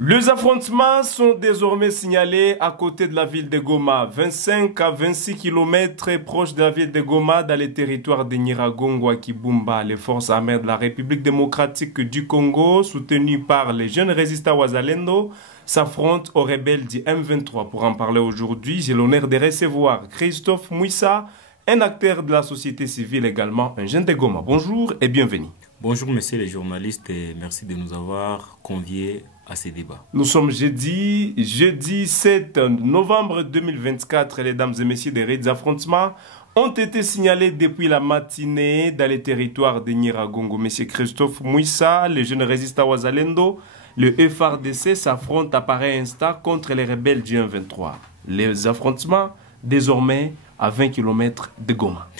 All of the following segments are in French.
Les affrontements sont désormais signalés à côté de la ville de Goma, 25 à 26 km proche de la ville de Goma, dans les territoires de Nyiragongo à Kibumba. Les forces armées de la République démocratique du Congo, soutenues par les jeunes résistants Wazalendo, s'affrontent aux rebelles du M23. Pour en parler aujourd'hui, j'ai l'honneur de recevoir Christophe Mouissa, un acteur de la société civile également, un jeune de Goma. Bonjour et bienvenue. Bonjour messieurs les journalistes et merci de nous avoir conviés à ces débats. Nous sommes jeudi 7 novembre 2024. Les dames et messieurs, des affrontements ont été signalés depuis la matinée dans les territoires de Nyiragongo. Monsieur Christophe Mouissa, les jeunes résistants Wazalendo, le FARDC s'affrontent à pareil instant contre les rebelles du M23. Les affrontements désormais à 20 km de Goma.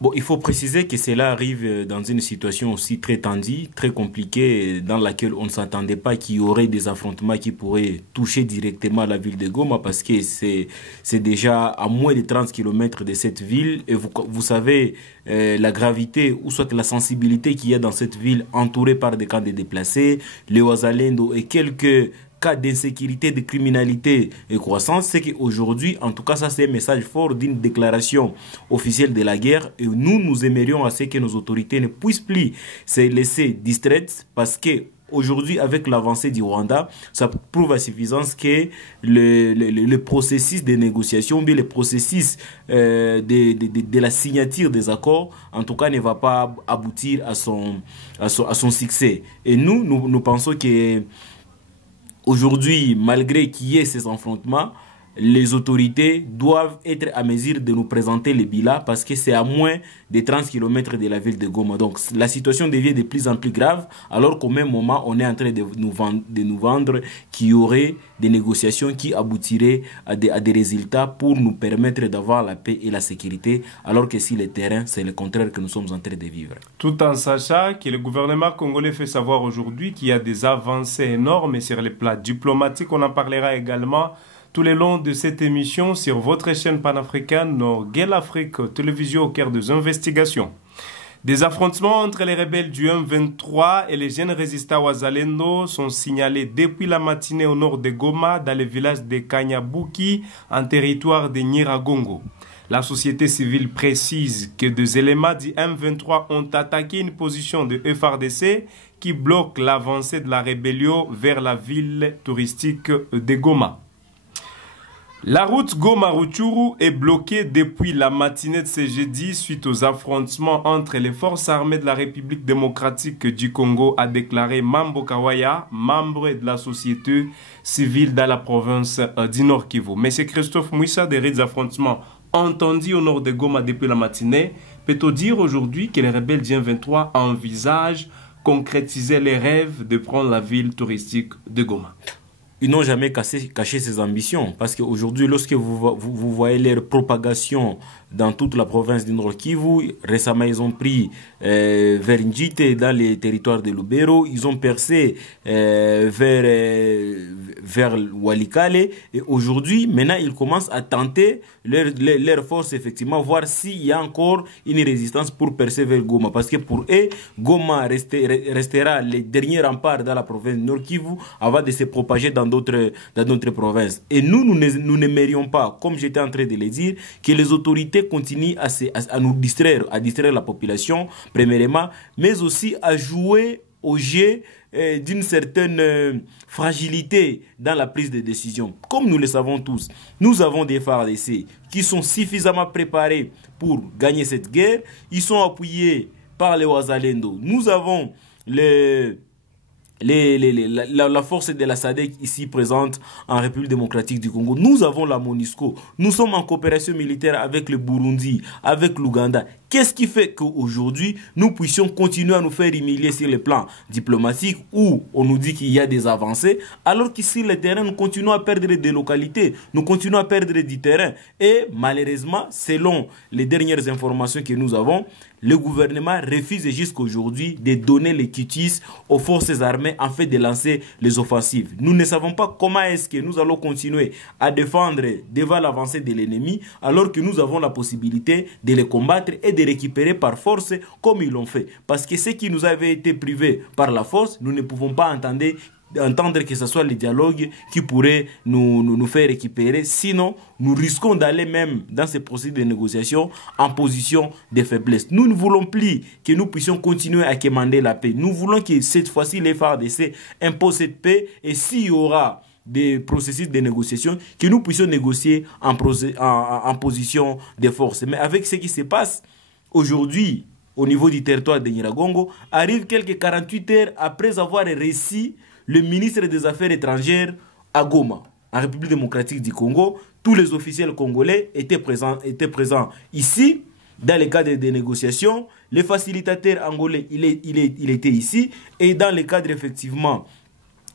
Bon, il faut préciser que cela arrive dans une situation aussi très tendue, très compliquée, dans laquelle on ne s'attendait pas qu'il y aurait des affrontements qui pourraient toucher directement la ville de Goma, parce que c'est déjà à moins de 30 km de cette ville. Et vous savez la gravité ou soit la sensibilité qu'il y a dans cette ville, entourée par des camps de déplacés, les Wazalendo et quelques cas d'insécurité, de criminalité et croissance, c'est qu'aujourd'hui, en tout cas, ça c'est un message fort d'une déclaration officielle de la guerre. Et nous aimerions à ce que nos autorités ne puissent plus se laisser distraites, parce que aujourd'hui, avec l'avancée du Rwanda, ça prouve à suffisance que le processus de négociation, bien le processus de la signature des accords, en tout cas, ne va pas aboutir à son succès. Et nous pensons que aujourd'hui, malgré qu'il y ait ces affrontements, les autorités doivent être à mesure de nous présenter les bilans, parce que c'est à moins de 30 km de la ville de Goma. Donc la situation devient de plus en plus grave, alors qu'au même moment, on est en train de nous vendre qu'il y aurait des négociations qui aboutiraient à des résultats pour nous permettre d'avoir la paix et la sécurité, alors que si le terrain, c'est le contraire que nous sommes en train de vivre. Tout en sachant que le gouvernement congolais fait savoir aujourd'hui qu'il y a des avancées énormes sur les plans diplomatiques. On en parlera également tout le long de cette émission sur votre chaîne panafricaine Gueule Afrique Télévision au cœur des investigations. Des affrontements entre les rebelles du M23 et les jeunes résistants Wazalendo sont signalés depuis la matinée au nord de Goma, dans le village de Kanyabuki, en territoire de Nyiragongo. La société civile précise que des éléments du M23 ont attaqué une position de FARDC qui bloque l'avancée de la rébellion vers la ville touristique de Goma. La route Goma-Rutshuru est bloquée depuis la matinée de ce jeudi suite aux affrontements entre les forces armées de la République démocratique du Congo, a déclaré Mambo Kawaya, membre de la société civile dans la province du Nord Kivu. Monsieur Christophe Mouissa, des affrontements entendus au nord de Goma depuis la matinée, peut-on dire aujourd'hui que les rebelles du M23 envisagent concrétiser les rêves de prendre la ville touristique de Goma? Ils n'ont jamais caché ses ambitions, parce qu'aujourd'hui, lorsque vous voyez leur propagation dans toute la province du Nord Kivu, récemment ils ont pris vers Njite dans les territoires de Lubero, ils ont percé vers Walikale, et aujourd'hui, maintenant ils commencent à tenter leur force, effectivement, voir s'il y a encore une résistance pour percer vers Goma, parce que pour eux, Goma restera les derniers remparts dans la province du Nord Kivu avant de se propager dans d'autres provinces. Et nous n'aimerions pas, comme j'étais en train de le dire, que les autorités continuent à nous distraire, à distraire la population, premièrement, mais aussi à jouer au jeu d'une certaine fragilité dans la prise de décision. Comme nous le savons tous, nous avons des FARDC qui sont suffisamment préparés pour gagner cette guerre. Ils sont appuyés par les Wazalendo. Nous avons la force de la SADC ici présente en République démocratique du Congo. Nous avons la MONUSCO. Nous sommes en coopération militaire avec le Burundi, avec l'Ouganda. Qu'est-ce qui fait qu'aujourd'hui, nous puissions continuer à nous faire humilier sur le plan diplomatique, où on nous dit qu'il y a des avancées, alors qu'ici, le terrain, nous continuons à perdre des localités, nous continuons à perdre du terrain. Et malheureusement, selon les dernières informations que nous avons, le gouvernement refuse jusqu'aujourd'hui de donner les quitus aux forces armées en fait de lancer les offensives. Nous ne savons pas comment est-ce que nous allons continuer à défendre devant l'avancée de l'ennemi, alors que nous avons la possibilité de les combattre et de récupérer par force comme ils l'ont fait. Parce que ce qui nous avait été privé par la force, nous ne pouvons pas entendre que ce soit le dialogue qui pourrait nous faire récupérer. Sinon, nous risquons d'aller même dans ces processus de négociation en position de faiblesse. Nous ne voulons plus que nous puissions continuer à quémander la paix. Nous voulons que cette fois-ci, les FARDC imposent cette paix, et s'il y aura des processus de négociation, que nous puissions négocier en position de force. Mais avec ce qui se passe aujourd'hui au niveau du territoire de Nyiragongo, arrive quelques 48 heures après avoir reçu le ministre des Affaires étrangères à Goma, en République démocratique du Congo. Tous les officiels congolais étaient présents ici, dans le cadre des négociations. Le facilitateur angolais, il était ici. Et dans le cadre, effectivement,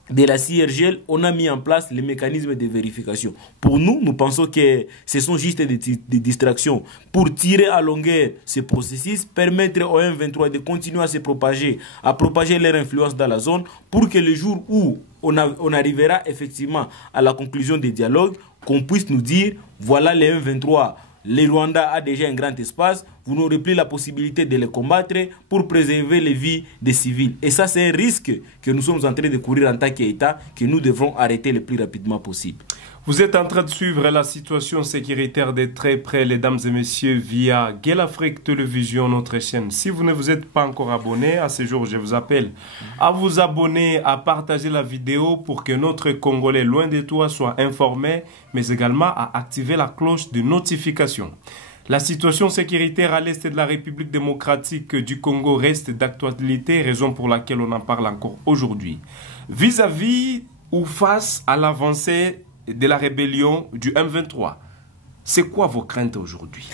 de la CIRGL, on a mis en place les mécanismes de vérification. Pour nous, nous pensons que ce sont juste des distractions pour tirer à longueur ce processus, permettre au M23 de continuer à se propager, à propager leur influence dans la zone, pour que le jour où on arrivera effectivement à la conclusion des dialogues, qu'on puisse nous dire, voilà les M23, le Rwanda a déjà un grand espace, vous n'aurez plus la possibilité de les combattre pour préserver les vies des civils. Et ça, c'est un risque que nous sommes en train de courir en tant qu'État, que nous devrons arrêter le plus rapidement possible. Vous êtes en train de suivre la situation sécuritaire de très près, mesdames et messieurs, via Gueule Afrique Télévision, notre chaîne. Si vous ne vous êtes pas encore abonné, à ce jour, je vous appelle à vous abonner, à partager la vidéo pour que notre Congolais loin de toi soit informé, mais également à activer la cloche de notification. La situation sécuritaire à l'est de la République démocratique du Congo reste d'actualité, raison pour laquelle on en parle encore aujourd'hui. Vis-à-vis ou face à l'avancée de la rébellion du M23, c'est quoi vos craintes aujourd'hui?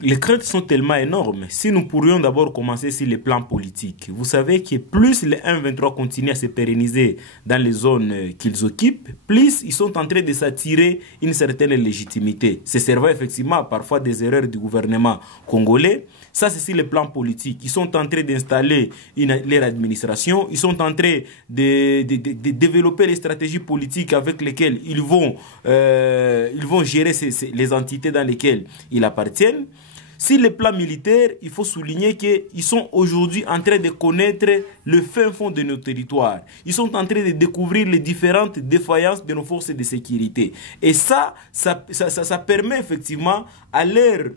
Les craintes sont tellement énormes. Si nous pourrions d'abord commencer sur les plans politiques. Vous savez que plus les M23 continuent à se pérenniser dans les zones qu'ils occupent, plus ils sont en train de s'attirer une certaine légitimité. Se servant effectivement parfois des erreurs du gouvernement congolais. Ça, c'est sur les plans politiques. Ils sont en train d'installer leur administration. Ils sont en train de développer les stratégies politiques avec lesquelles ils vont gérer les entités dans lesquelles ils appartiennent. Sur le plan militaire, il faut souligner qu'ils sont aujourd'hui en train de connaître le fin fond de nos territoires. Ils sont en train de découvrir les différentes défaillances de nos forces de sécurité. Et ça permet effectivement à leur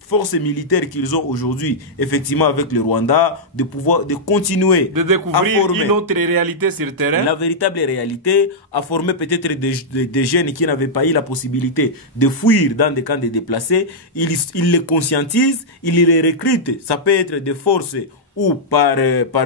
forces militaires qu'ils ont aujourd'hui, effectivement avec le Rwanda, de continuer de découvrir une autre réalité sur le terrain. La véritable réalité, à former peut-être des jeunes qui n'avaient pas eu la possibilité de fuir dans des camps de déplacés. Ils les conscientisent, ils les recrutent. Ça peut être des forces ou par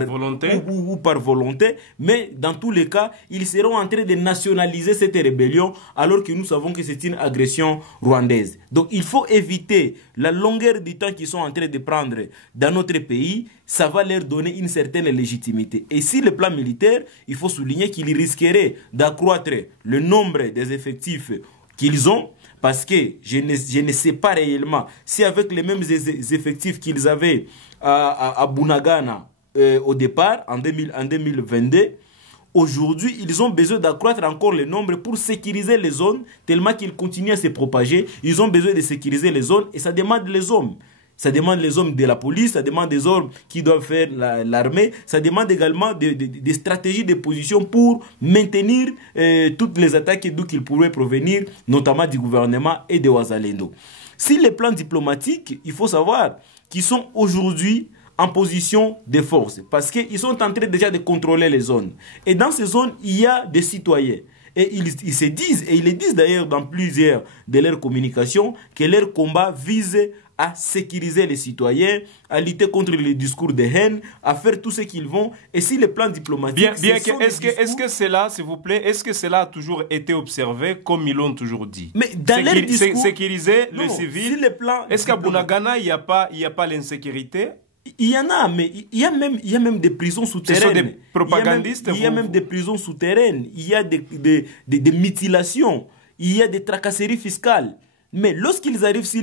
volonté, mais dans tous les cas, ils seront en train de nationaliser cette rébellion alors que nous savons que c'est une agression rwandaise. Donc il faut éviter la longueur du temps qu'ils sont en train de prendre dans notre pays, ça va leur donner une certaine légitimité. Et sur le plan militaire, il faut souligner qu'ils risqueraient d'accroître le nombre des effectifs qu'ils ont, parce que je ne sais pas réellement si avec les mêmes effectifs qu'ils avaient à Bunagana au départ, en 2022, aujourd'hui, ils ont besoin d'accroître encore le nombre pour sécuriser les zones, tellement qu'ils continuent à se propager. Ils ont besoin de sécuriser les zones et ça demande les hommes. Ça demande les hommes de la police, ça demande des hommes qui doivent faire l'armée, ça demande également des stratégies de position pour maintenir toutes les attaques d'où qu'ils pourraient provenir, notamment du gouvernement et de Ouazalendo. Si les plans diplomatiques, il faut savoir qu'ils sont aujourd'hui en position de force, parce qu'ils sont en train déjà de contrôler les zones. Et dans ces zones, il y a des citoyens. Et ils se disent, et ils le disent d'ailleurs dans plusieurs de leurs communications, que leur combat vise à sécuriser les citoyens, à lutter contre les discours de haine, à faire tout ce qu'ils vont. Et si les plans diplomatiques... Est-ce que cela, s'il vous plaît, est-ce que cela a toujours été observé comme ils l'ont toujours dit? Mais dans leur discours... Sécuriser les civils. Si est-ce qu'à Bunagana, il n'y a pas l'insécurité? Il y en a, mais il y a même des prisons souterraines. Ce sont des propagandistes. Il y a même des prisons souterraines. Il y a des mutilations. Il y a des tracasseries fiscales. Mais lorsqu'ils arrivent sur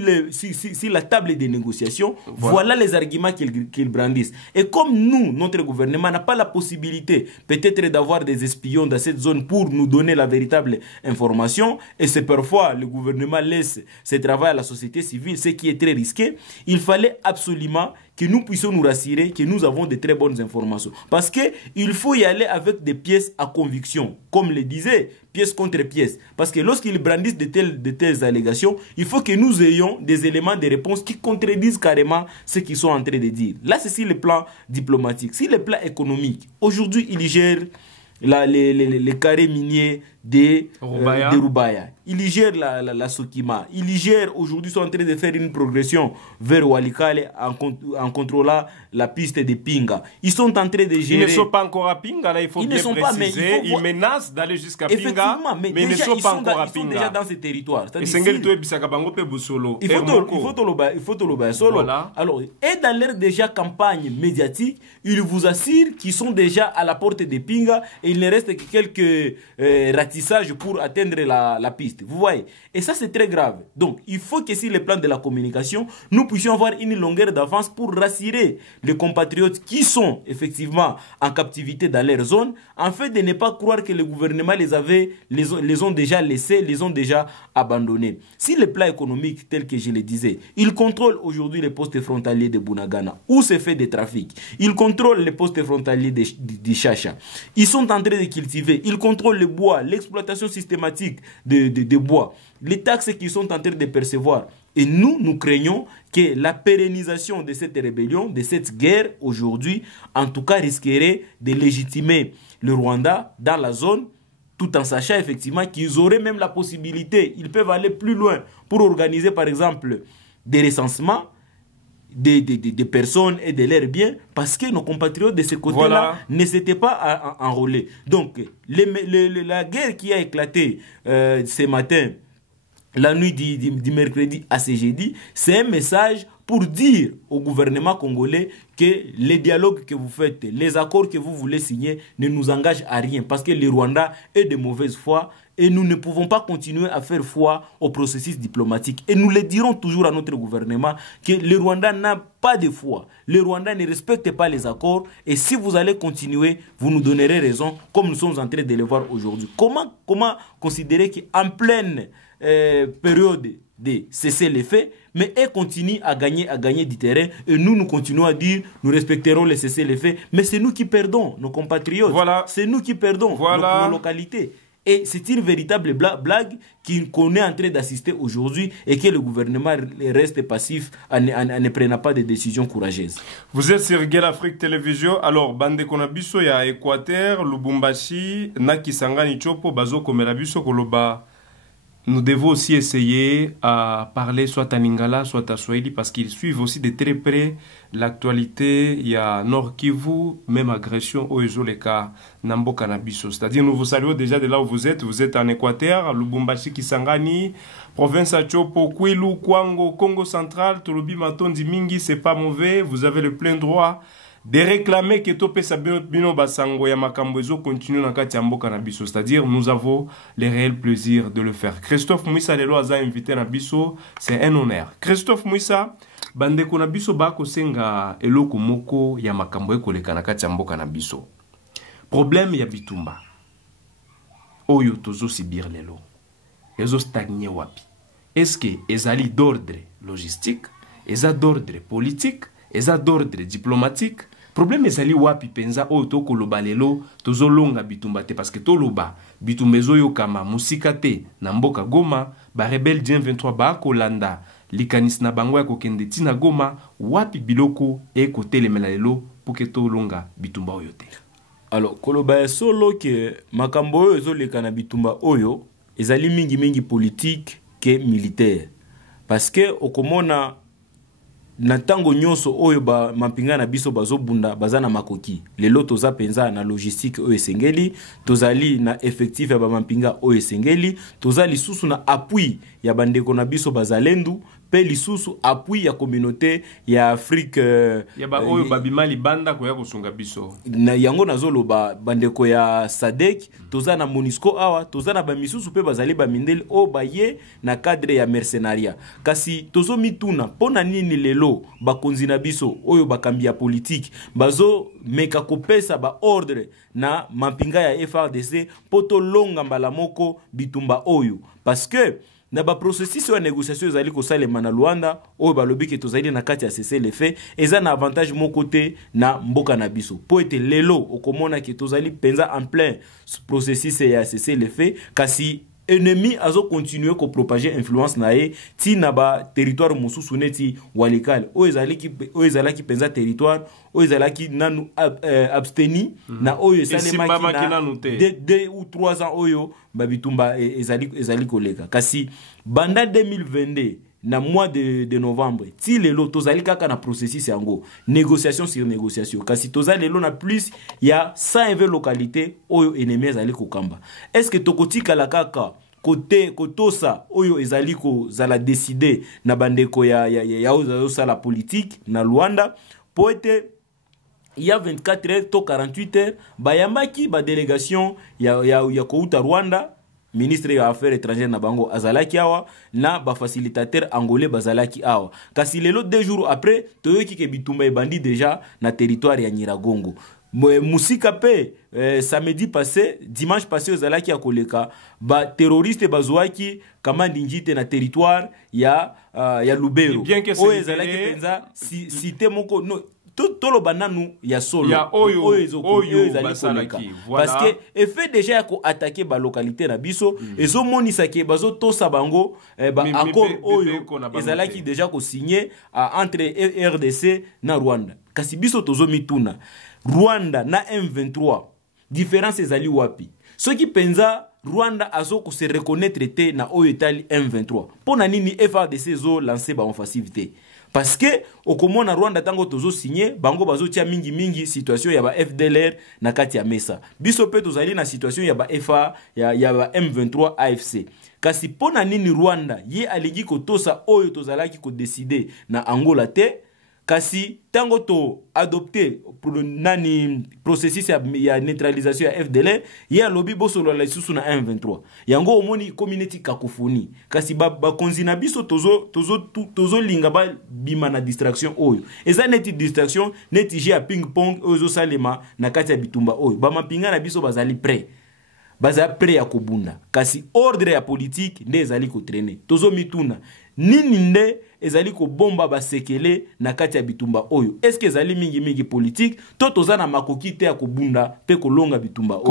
la table des négociations, voilà les arguments qu'ils brandissent. Et comme nous, notre gouvernement n'a pas la possibilité peut-être d'avoir des espions dans cette zone pour nous donner la véritable information, et c'est parfois le gouvernement laisse ce travail à la société civile, ce qui est très risqué, il fallait absolument que nous puissions nous rassurer que nous avons de très bonnes informations. Parce qu'il faut y aller avec des pièces à conviction, comme le disait, pièce contre pièce. Parce que lorsqu'ils brandissent de telles allégations, il faut que nous ayons des éléments de réponse qui contredisent carrément ce qu'ils sont en train de dire. Là, c'est sur le plan diplomatique. Sur le plan économique, aujourd'hui, ils gèrent les carrés miniers de Rubaya. Ils gèrent la Sokima. Ils gèrent aujourd'hui, sont en train de faire une progression vers Walikale en contrôlant la piste de Pinga. Ils sont en train de gérer. Ils ne sont pas encore à Pinga, là, il faut bien préciser. Ils menacent d'aller jusqu'à Pinga, mais ils ne sont pas encore à Pinga. Ils sont déjà dans ces territoires. Il faut le solo. Alors, et dans leur déjà campagne médiatique, ils vous assurent qu'ils sont déjà à la porte de Pinga et il ne reste que quelques ratissages pour atteindre la piste. Vous voyez? Et ça, c'est très grave. Donc, il faut que sur le plan de la communication, nous puissions avoir une longueur d'avance pour rassurer les compatriotes qui sont effectivement en captivité dans leur zone, en fait de ne pas croire que le gouvernement les ont déjà laissés, les ont déjà abandonnés. Si le plan économique, tel que je le disais, il contrôle aujourd'hui les postes frontaliers de Bunagana, où se fait des trafics, il contrôle les postes frontaliers de Chacha, ils sont en train de cultiver, ils contrôlent le bois, l'exploitation systématique de bois, les taxes qu'ils sont en train de percevoir. Et nous craignons que la pérennisation de cette rébellion, de cette guerre aujourd'hui, en tout cas risquerait de légitimer le Rwanda dans la zone, tout en sachant effectivement qu'ils auraient même la possibilité, ils peuvent aller plus loin pour organiser par exemple des recensements des personnes et de leurs biens, parce que nos compatriotes de ce côté-là ne s'étaient pas enrôlés. Donc, la guerre qui a éclaté ce matin, la nuit du mercredi à ce jeudi, c'est un message pour dire au gouvernement congolais que les dialogues que vous faites, les accords que vous voulez signer ne nous engagent à rien, parce que le Rwanda est de mauvaise foi et nous ne pouvons pas continuer à faire foi au processus diplomatique. Et nous le dirons toujours à notre gouvernement que le Rwanda n'a pas de foi. Le Rwanda ne respecte pas les accords et si vous allez continuer, vous nous donnerez raison, comme nous sommes en train de le voir aujourd'hui. Comment considérer qu'en pleine période de cesser les faits, mais elle continue à gagner du terrain et nous continuons à dire nous respecterons les cesser les faits, mais c'est nous qui perdons nos compatriotes, c'est nous qui perdons nos localités. Et c'est une véritable blague qu'on est en train d'assister aujourd'hui et que le gouvernement reste passif en ne prenant pas de décisions courageuses. Vous êtes sur Gueule Afrique Télévision. Alors, bande konabiso ya Équateur, Lubumbashi, Nakisangani Chopo, Bazo Komelabiso Koloba. Nous devons aussi essayer à parler soit à Lingala, soit à Swahili, parce qu'ils suivent aussi de très près l'actualité. Il y a Nord Kivu, même agression au Ezoleka, Nambo Kanabiso. C'est-à-dire, nous vous saluons déjà de là où vous êtes. Vous êtes en Équateur, Lubumbashi, Kisangani, province à Chopo, Kwilu, Kwango, Congo central, Tolobi, Matondi, Mingi, c'est pas mauvais. Vous avez le plein droit de réclamer que Topé Sabino Basango ya Makambozo continue dans Katiambo Kanabiso. C'est-à-dire, nous avons le réel plaisir de le faire. Christophe Mouissa Lelo a invité Nabiso, c'est un honneur. Christophe Mouissa, bande Konabiso Bako Senga Eloko Moko ya Makamboe Koleka na Katiambo Kanabiso. Problème ya Bitumba. Oyo tozo sibir lelo. Ezo stagné wapi. Est-ce que ezali d'ordre logistique, eza d'ordre politique, eza d'ordre diplomatique? Problème ezali wapi penza oyo tokoloba lelo tozolonga bitumba te parce que toloba bitumba ezoyokama musika te na mboka Goma, ba rebelle Dien 23 ba kolanda likanis na bango ya kokende tina Goma, wapi biloko ekotelemela lelo pour que tolonga bitumba oyo te. Alors koloba solo ke makambo oyo ezoleka na bitumba oyo ezali mingi politique ke militaire, parce que okomona na tango nyonso oyo ba mampinga na biso bazobunda bazana makoki lelo toza penza na logistique oyo esengeli, tozali na effectif ya ba mampinga oyo esengeli, tozali susu na appui ya bandeko na biso bazalendu pe lisusu appui ya communauté ya Afrique ya ba oyo babimali banda ko ya kosunga biso na yango nazoloba bandeko ya SADC, toza na MONUSCO awa, toza na ba misusu pe bazali ba mindeli o baye na cadre ya mercenaria. Kasi tozo mituna pona nini lelo bakonzi na biso oyo bakambi ya politique bazo meka kopesa ba ordre na mampinga ya FRDC poto longa mbala moko bitumba oyo, parce que na ba processus ya négociation ezali ko salema na Luanda oyo balobi ke tozali na kati ya cesser le fait eza na avantage mon côté na mboka na biso po ete lelo okomona ke tozali penza en plein processus ya cesser le fait kasi ennemi azo continuer ko propager influence na ye ti na ba territoire mususu neti walikale o ezala ki penza territoire o ezala ki nanu absteni na oyo salema ki na de ou 3 ans oyo babitumba ezali koleka kasi banda 2022 na mois de novembre ti lelo tozali kaka na processus yango négociation sur négociation kasi tozali lelo na plus ya 120 localités oyo ennemi ezali kokamba est-ce que tokotika la kaka côté kotosa oyo ezali ko zala décider na bandeko ya la politique na Luanda po ete il y a 24 heures to 48 heures bayambaki ba délégation ya kouta Rwanda ministre ya affaires étrangères na bango azalaki awa na ba facilitateur angolais bazalaki awa kasi lelo 2 jours après toyoki ke bitumba ebandi déjà na territoire ya Nyiragongo musika pe samedi passé dimanche passé ozalaki ya koleka ba terroriste bazwaki kamandi njite na territoire ya Lubero o ezalaki penza cité moko no tolo bananu ya solo ya oyo ezali parce que effet déjà ya ko attaquer ba localité na biso ezo monisa ke bazo tosa bango ba accord oyo ezalaki déjà ko signer entre RDC na Rwanda kasi biso tozo mituna Rwanda na M23 différence ezali wapi soki penza Rwanda azo ko se reconnaître te na oyo etali M23 pona nini FARDC zo lancer ba offensivité parce que okomona Rwanda tango tozo signé bango bazo tia mingi situation ya ba FDLR na kati ya mesa biso pe tozali na situation ya ba FA ya ba M23 AFC kasi pona nini Rwanda ye aligi ko tosa oyo tozalaki ko décider na Angola te kasi tango to adopter pour nani processus ya neutralisation ya FDLR ya lobby bosolo la isusu na M23 yango omoni community kakofoni kasi ba konzina biso tozo linga ba bima na distraction oyo eza neti distraction neti je ya ping pong ozo salema na kati ya bitumba oyo ba mapinga na biso bazali prêt ya kobunda kasi ordre ya politique nde ezali ko traîner tozo mituna nini nde ezali ko bomba basekele na kati ya bitumba oyo est-ce que ezali mingi politique to tozana makoki te ya kobunda pe kolonga bitumba oyo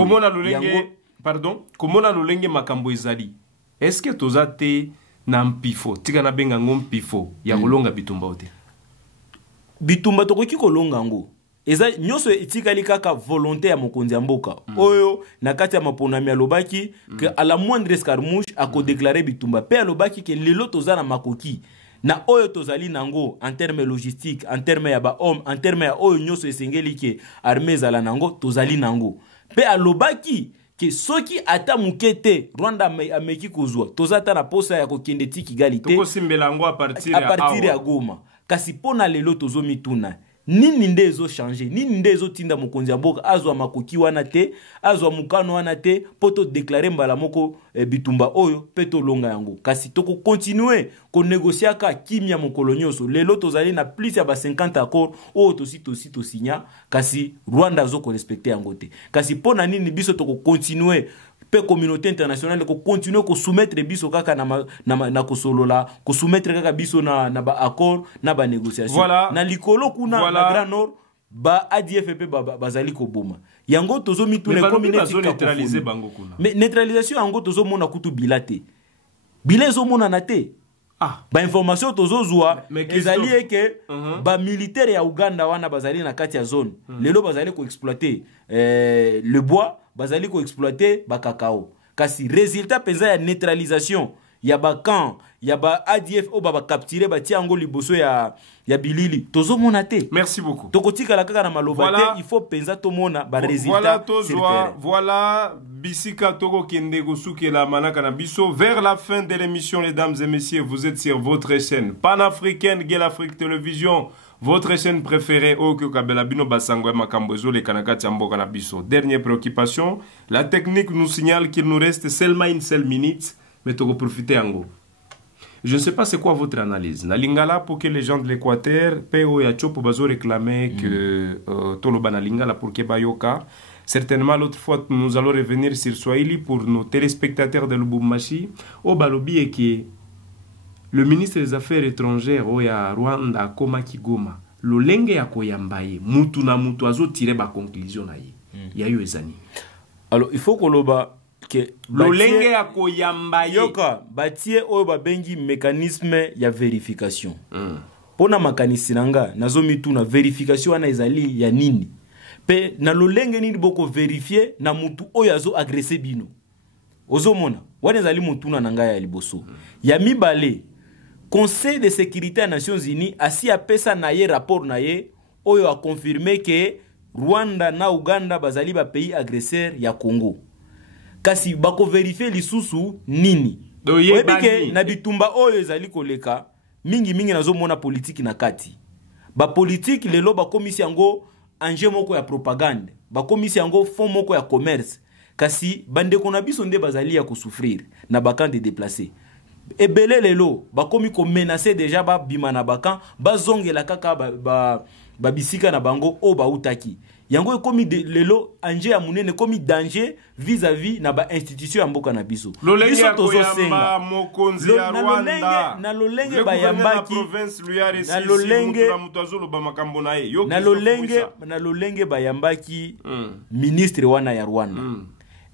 komona lolenge makambo ezali est-ce que tozate na mpifo tika na benga mpifo ya kolonga bitumba ote bitumba tokoki kolonga ngo eza nyoso etikali kaka volonté ya mokonzi ya mboka oyo na kati ya maponami alobaki que à la moindre escarmouche ako déclarer bitumba pe alobaki que lelo tozana makoki na oyo tozali nango en terme logistique en terme ya ba homme en terme ya oyo nyoso esengeli ke armée zala nango tozali nango pe alobaki ke soki ata mukete Rwanda ameki kozwa tozata na posa ya kokende ti Kigali te tokosimbela ngo a partir ya Goma kasi pona lelo tozomituna nini nde ezo changer nini nde ezo tinda mokonzi ya mboka azwa makoki wana te azwa mukano wana te poto déclarer mbala moko bitumba oyo pe tolonga yango kasi toko continuer ko négocier ka kimia mokolo nyonso lelo tozali na plus ya ba 50 accords oyo to signa kasi Rwanda zo ko respecter yango te kasi pona nini biso toko continuer pe communauté internationale ko continuer ko soumettre biso kaka na kosolola ko soumettre kaka biso na ba accord na ba négociation na likolo kuna na Grand Nord ba ADF pe bazali ko boma yango tozo mitune communauté neutraliser bango kuna mais neutralisation yango tozo mona kutu bilate bilezo mona na te ba information tozo zwa ezali eke ba militaire ya Uganda wana bazali na kati ya zone lelo bazali ko exploiter le bois bazali ko exploiter ba cacao kasi résultat penza ya neutralisation ya ba camp ya ba ADF o ba capturer ba tiango liboso ya bilili tozo mona te merci beaucoup tokotika la kaka na maloba te il faut penza to mona ba résultat voilà bisika toko kende gosuke la manaka na biso vers la fin de l'émission mesdames et messieurs vous êtes sur votre chaîne panafricaine Gueule Afrique Télévision. Votre chaîne préférée au Kabela Bino Basango Makambozo les Kanakati Ambo Kanabiso. Dernière préoccupation, la technique nous signale qu'il nous reste seulement une seule minute, mais tu peux profiter en gros. Je ne sais pas c'est quoi votre analyse. Na lingala pour que les gens de l'Équateur, PO et Acho pour bazo réclamer que Toloba na lingala pour que Bayoka Certainement, l'autre fois, nous allons revenir sur Swahili pour nos téléspectateurs de Lubumbashi. Au Balobi et qui le ministre des Affaires étrangères au ya Rwanda Koma Kigoma. Lolenge ya koyambaye mutu na mutu azo tire ba conclusion na ye. Ya yo ezani. Alors il faut que loba que lolenge ya koyambaye yoka batie oyo babengi mécanisme ya vérification. Pona makanisi nanga nazo mitu na vérification wana ezali ya nini? Pe na lolenge nini boko vérifier na mutu oyo azo agresser bino. Ozo mona wana ezali mutu na nanga ya liboso. Ya mibale Conseil de sécurité des Nations Unies asi apesa na ye rapport na ye oyo a confirmé que Rwanda na Uganda bazali ba pays agresseur ya Congo. Kasi bako vérifier lisusu nini? Webike na bitumba oyo ezali koleka mingi nazo mona politique na kati. Ba politique lelo ba komisi yango anje moko ya propagande, ba komisi yango fond moko ya commerce. Kasi bande kona biso nde bazali ya kusouffrir na bakan de déplacer. Ebele lelo bakomi ko menacer déjà ba bimana bakan bazongela kaka ba bisika na bango o ba utaki yango ekomi lelo anje ya munene komi danger vis-à-vis na ba institution ya mboka na biso biso tozosenga mokonzi ya Rwanda na lolenge bayambaki na lolenge bayambaki ministre wana ya Rwanda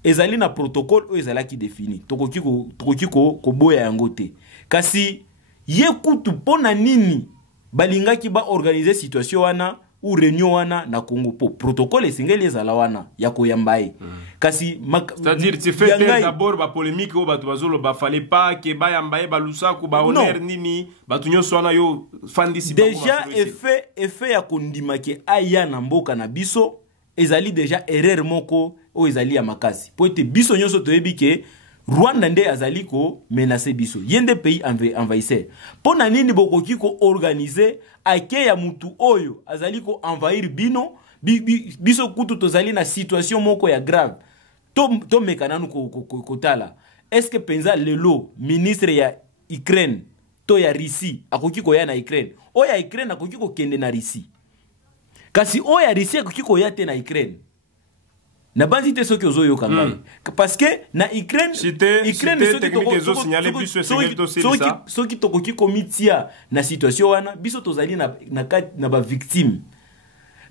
ezali na protocole o ezalaki défini tokoki ko boya yango te kasi ye kutu pona nini balingaki ba organiser situation wana ou réunion wana na Congo po protocole esengeli ezala wana ya koyambaye kasi c'est-à-dire tu fais d'abord ba polémique o batu bazolo ba fallait pas que ba yambaye ba lusaku ba honneur nini batu nyoso wana yo fandisi déjà effet ya kondima ke aya na mboka na biso ezali déjà erreur moko o ezali ya makasi po ete biso nyonso toyebi ke Rwanda nde azali ko menacer biso yende pays envahisseur pona nini bokoki ko organiser ake ya mutu oyo azali ko envahir bino biso kutu tozali na situation moko ya grave to mekananu kotala est-ce que penza lelo ministre ya Ukraine to ya Russie akoki ko ya na Ukraine o ya Ukraine akoki ko kende na Russie kasi o ya Russie akoki ko ya te na Ukraine na bandite soki ozoyo kangai parce que na Ukraine soki tokoki komitia na situation wana biso tozali na ba victime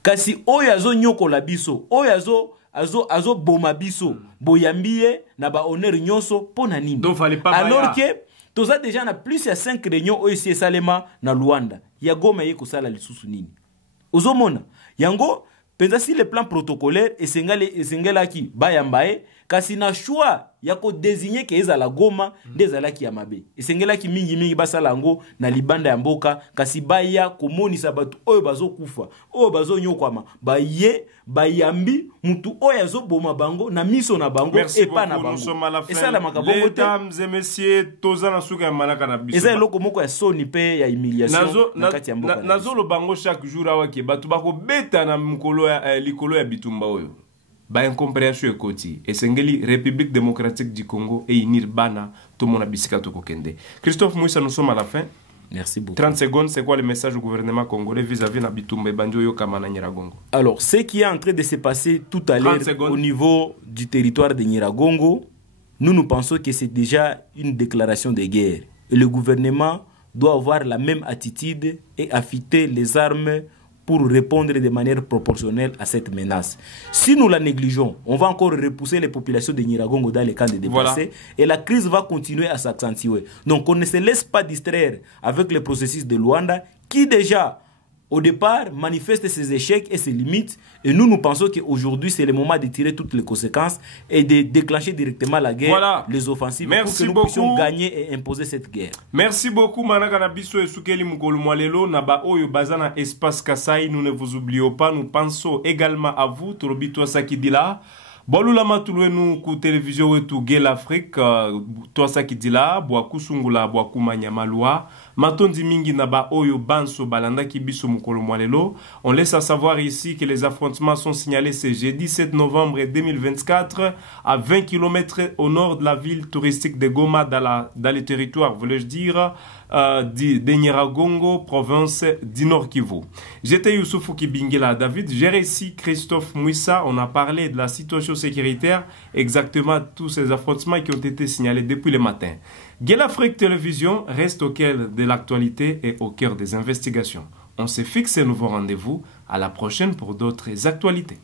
kasi oyo azonyokola biso oyo azo boma biso boyambiye na ba honneur nyonso pona nini alors que toza déjà na plus ya 5 réunions oyo si esalema na Luanda ya Goma ye kosala lisusu nini ozomona yango penza si le plan protocolaire esengelaki bayambaye kasi na choix ya ko désigner ke ezala Goma ndezalaki ya mabe esengelaki mingi basala ngo na libanda ya mboka kasi baya komonisa batu oyo bazokufa oyo bazonyokwama bayambi mutu oyo azoboma bango na miso na bango epa na bango esala makabongo te mesdames et messieurs tozana suka ya manaka na biso eza loko moko ya soni pe ya humiliation na kati ya mboka nazolo bango chaque jour awaki batu bako beta na mkolo ya likolo ya bitumba oyo ba incompréhension ekoti esengeli République démocratique du Congo et inir bana tout mon abisika to kokende. Christophe Mouissa, nous sommes à la fin. Merci beaucoup. 30 secondes, c'est quoi le message au gouvernement congolais vis-à-vis de Bitumba et Bandio Yokama na Nyiragongo? Alors, ce qui est en train de se passer tout à l'heure au niveau du territoire de Nyiragongo, nous pensons que c'est déjà une déclaration de guerre. Et le gouvernement doit avoir la même attitude et affûter les armes pour répondre de manière proportionnelle à cette menace. Si nous la négligeons, on va encore repousser les populations de Nyiragongo dans les camps de déplacés et la crise va continuer à s'accentuer. Donc on ne se laisse pas distraire avec le processus de Luanda qui déjà au départ manifeste ses échecs et ses limites et nous pensons qu'aujourd'hui c'est le moment de tirer toutes les conséquences et de déclencher directement la guerre, les offensives pour que nous puissions gagner et imposer cette guerre. Merci beaucoup Manaka Nabiso et Soukeli Mukolo Mwalelo Naba Oyo Bazana Espace Kasai, nous ne vous oublions pas, nous pensons également à vous, Torobito Sakidila. Bolula matulwenu ku télévision wetu Gel Afrique to sakidila bwa kusungula bwa kumanya malwa matondi mingi na ba oyo banso balanda kibiso mukolo mwalelo. On laisse à savoir ici que les affrontements sont signalés ce jeudi 7 novembre 2024 à 20 km au nord de la ville touristique de Goma dans le territoire, voulais-je dire de Nyiragongo, province du Nord Kivu. J'étais Youssoufou Kibingila David, j'ai réussi Christophe Mouissa, on a parlé de la situation sécuritaire, exactement tous ces affrontements qui ont été signalés depuis le matin. Gueule Afrique Télévision reste au cœur de l'actualité et au cœur des investigations. On se fixe un nouveau rendez-vous. À la prochaine pour d'autres actualités.